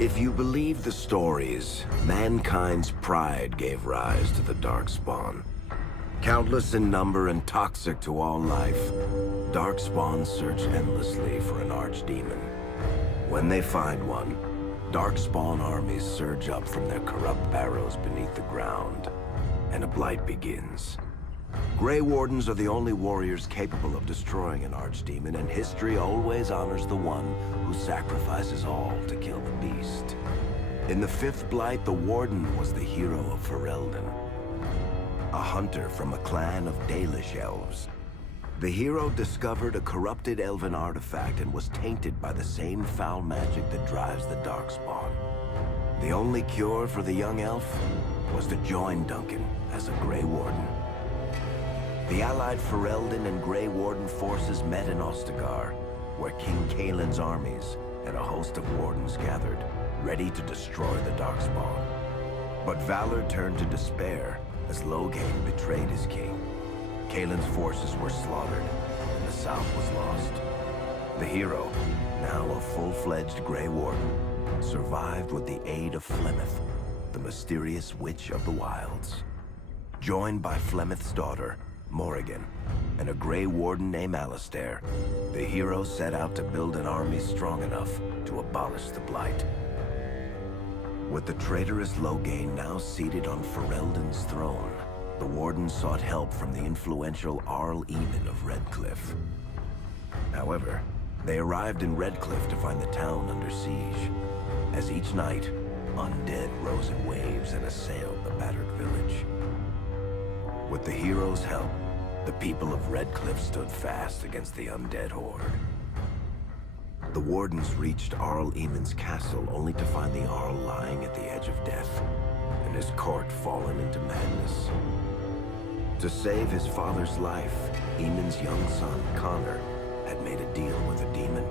If you believe the stories, mankind's pride gave rise to the Darkspawn. Countless in number and toxic to all life, Darkspawn search endlessly for an archdemon. When they find one, Darkspawn armies surge up from their corrupt barrows beneath the ground, and a blight begins. Grey Wardens are the only warriors capable of destroying an archdemon, and history always honors the one who sacrifices all to kill the beast. In the fifth blight, the Warden was the hero of Ferelden, a hunter from a clan of Dalish elves. The hero discovered a corrupted elven artifact and was tainted by the same foul magic that drives the Darkspawn. The only cure for the young elf was to join Duncan as a Grey Warden. The allied Ferelden and Grey Warden forces met in Ostagar, where King Kaelin's armies and a host of wardens gathered, ready to destroy the Darkspawn. But valor turned to despair as Loghain betrayed his king. Kaelin's forces were slaughtered, and the south was lost. The hero, now a full-fledged Grey Warden, survived with the aid of Flemeth, the mysterious witch of the wilds. Joined by Flemeth's daughter, Morrigan, and a Grey Warden named Alistair, the hero set out to build an army strong enough to abolish the Blight. With the traitorous Loghain now seated on Ferelden's throne, the Warden sought help from the influential Arl Eamon of Redcliffe. However, they arrived in Redcliffe to find the town under siege. As each night, undead rose in waves and assailed the battered village. With the hero's help, the people of Redcliffe stood fast against the undead horde. The Wardens reached Arl Eamon's castle only to find the Arl lying at the edge of death, and his court fallen into madness. To save his father's life, Eamon's young son, Connor, had made a deal with a demon,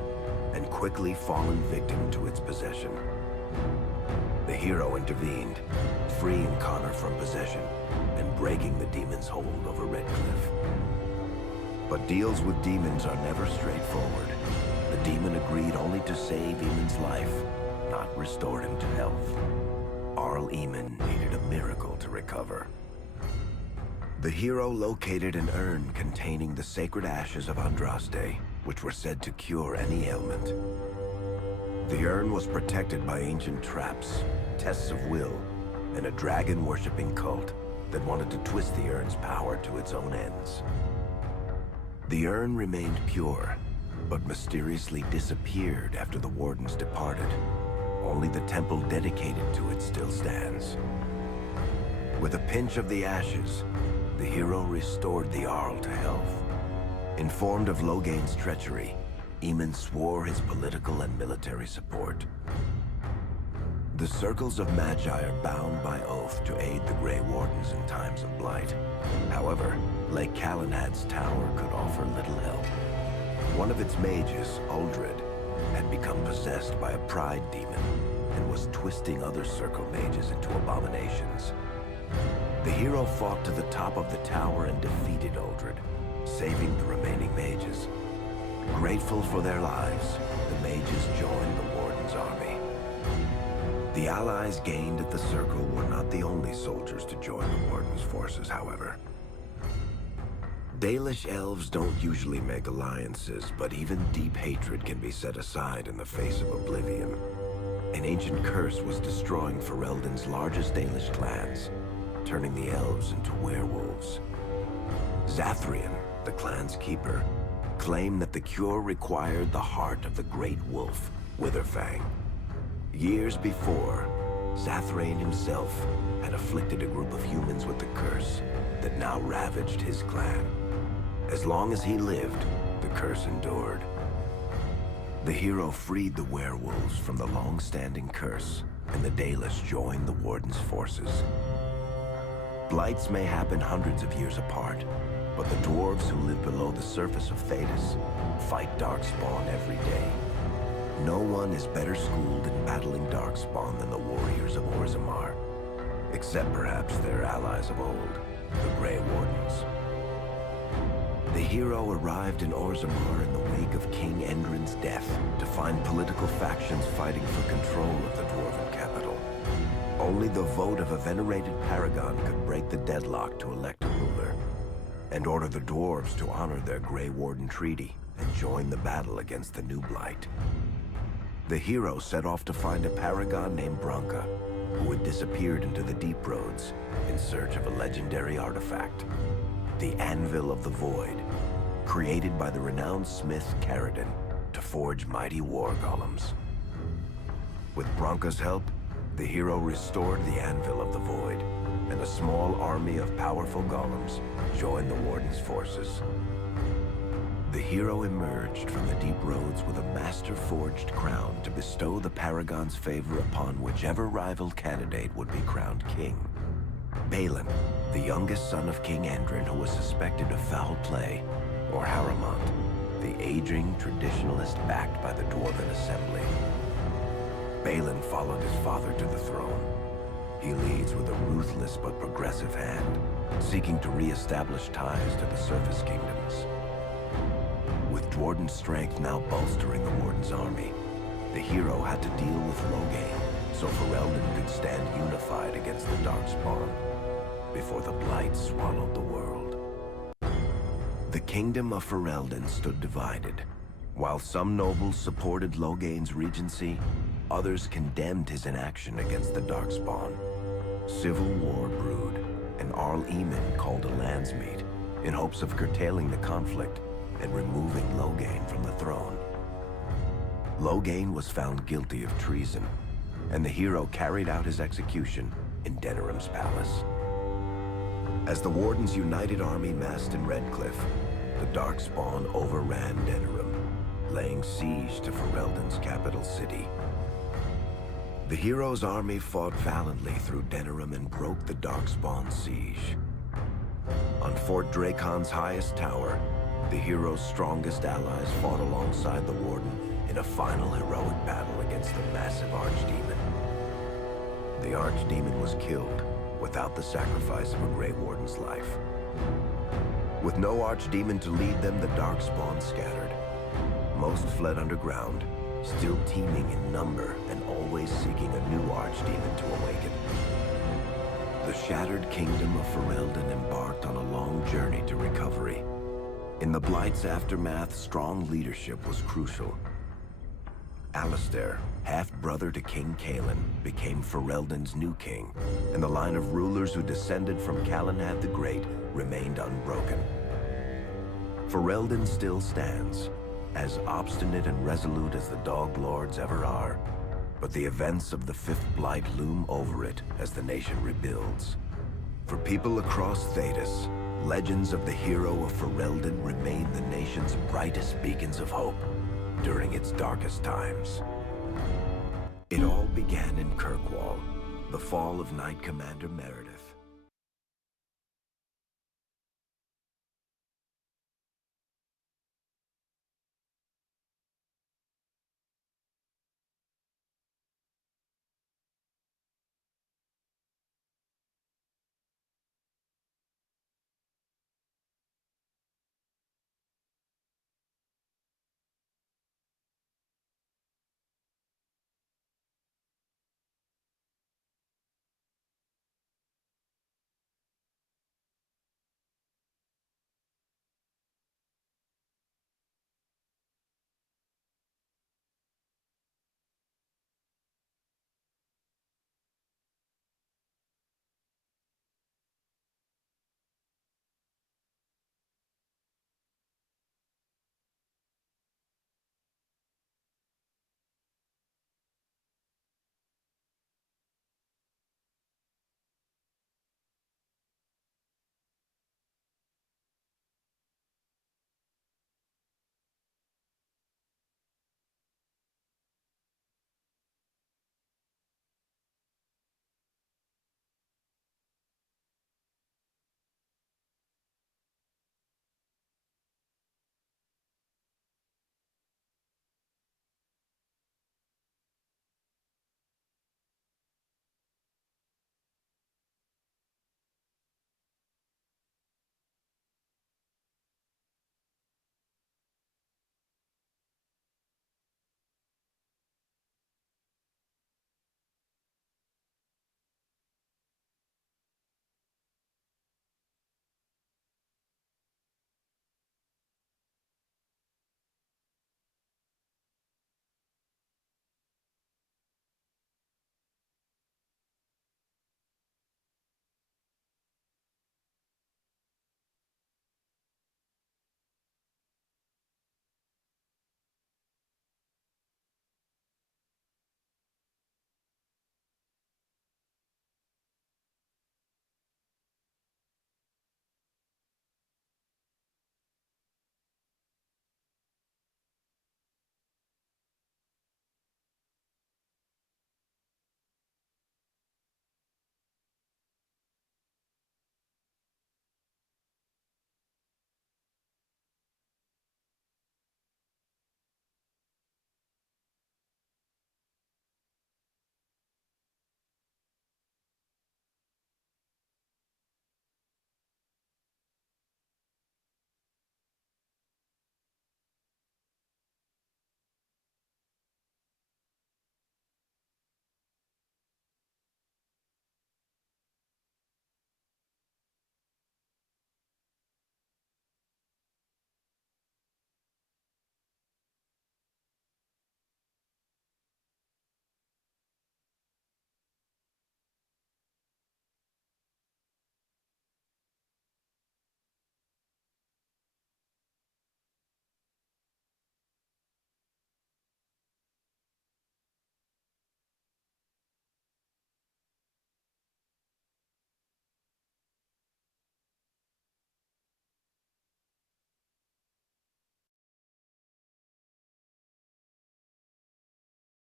and quickly fallen victim to its possession. The hero intervened, freeing Connor from possession, and breaking the demon's hold over Redcliffe. But deals with demons are never straightforward. The demon agreed only to save Eamon's life, not restore him to health. Arl Eamon needed a miracle to recover. The hero located an urn containing the sacred ashes of Andraste, which were said to cure any ailment. The urn was protected by ancient traps, tests of will, and a dragon-worshipping cult that wanted to twist the urn's power to its own ends. The urn remained pure, but mysteriously disappeared after the Wardens departed. Only the temple dedicated to it still stands. With a pinch of the ashes, the hero restored the Arl to health. Informed of Loghain's treachery, Eamon swore his political and military support. The circles of Magi are bound by oath to aid the Grey Wardens in times of blight. However, Lake Calenhad's tower could offer little help. One of its mages, Uldred, had become possessed by a pride demon and was twisting other circle mages into abominations. The hero fought to the top of the tower and defeated Uldred, saving the remaining mages. Grateful for their lives, the mages joined the Warden's army. The allies gained at the Circle were not the only soldiers to join the Warden's forces, however. Dalish elves don't usually make alliances, but even deep hatred can be set aside in the face of oblivion. An ancient curse was destroying Ferelden's largest Dalish clans, turning the elves into werewolves. Zathrian, the clan's keeper, claimed that the cure required the heart of the great wolf, Witherfang. Years before, Zathrian himself had afflicted a group of humans with the curse that now ravaged his clan. As long as he lived, the curse endured. The hero freed the werewolves from the long-standing curse, and the Dalish joined the Warden's forces. Blights may happen hundreds of years apart, but the dwarves who live below the surface of Thedas fight Darkspawn every day. No one is better schooled in battling Darkspawn than the warriors of Orzammar, except perhaps their allies of old, the Grey Wardens. The hero arrived in Orzammar in the wake of King Endrin's death to find political factions fighting for control of the dwarven capital. Only the vote of a venerated paragon could break the deadlock to elect a ruler, and order the dwarves to honor their Grey Warden treaty and join the battle against the new blight. The hero set off to find a paragon named Branka, who had disappeared into the Deep Roads in search of a legendary artifact, the Anvil of the Void, created by the renowned smith Caridin to forge mighty war golems. With Branka's help, the hero restored the Anvil of the Void, and a small army of powerful golems joined the Warden's forces. The hero emerged from the Deep Roads with a master-forged crown to bestow the Paragon's favor upon whichever rival candidate would be crowned king. Balin, the youngest son of King Endrin who was suspected of foul play, or Haramont, the aging traditionalist backed by the Dwarven Assembly. Balin followed his father to the throne. He leads with a ruthless but progressive hand, seeking to re-establish ties to the Surface Kingdoms. With Dwarden's strength now bolstering the Warden's army, the hero had to deal with Loghain, so Ferelden could stand unified against the Darkspawn, before the Blight swallowed the world. The kingdom of Ferelden stood divided. While some nobles supported Loghain's regency, others condemned his inaction against the Darkspawn. Civil war brewed, and Arl Eamon called a landsmeet in hopes of curtailing the conflict and removing Loghain from the throne. Loghain was found guilty of treason, and the hero carried out his execution in Denerim's palace. As the Warden's united army massed in Redcliffe, the Darkspawn overran Denerim, laying siege to Ferelden's capital city. The hero's army fought valiantly through Denerim and broke the Darkspawn's siege. On Fort Dracon's highest tower, the hero's strongest allies fought alongside the Warden in a final heroic battle against the massive Archdemon. The Archdemon was killed without the sacrifice of a Grey Warden's life. With no Archdemon to lead them, the Darkspawn scattered. Most fled underground, still teeming in number and always seeking a new Archdemon to awaken. The shattered kingdom of Ferelden embarked on a long journey to recovery. In the Blight's aftermath, strong leadership was crucial. Alistair, half-brother to King Cailan, became Ferelden's new king, and the line of rulers who descended from Calenhad the Great remained unbroken. Ferelden still stands, as obstinate and resolute as the Dog Lords ever are, but the events of the Fifth Blight loom over it as the nation rebuilds. For people across Thedas, legends of the hero of Ferelden remain the nation's brightest beacons of hope during its darkest times. It all began in Kirkwall, the fall of Knight Commander Meredith.